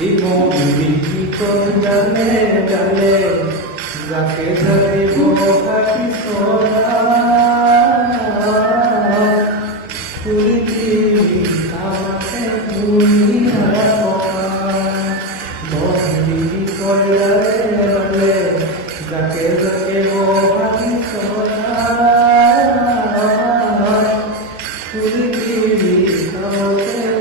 এই মৌরি কি করে জানে জানে যাকে ধরিব হাতি সোনা তুই দিবি আমাকে ভুলিয়া মৌরি কি করে জানে জানে যাকে ধরিব হাতি সোনা তুই দিবি আমাকে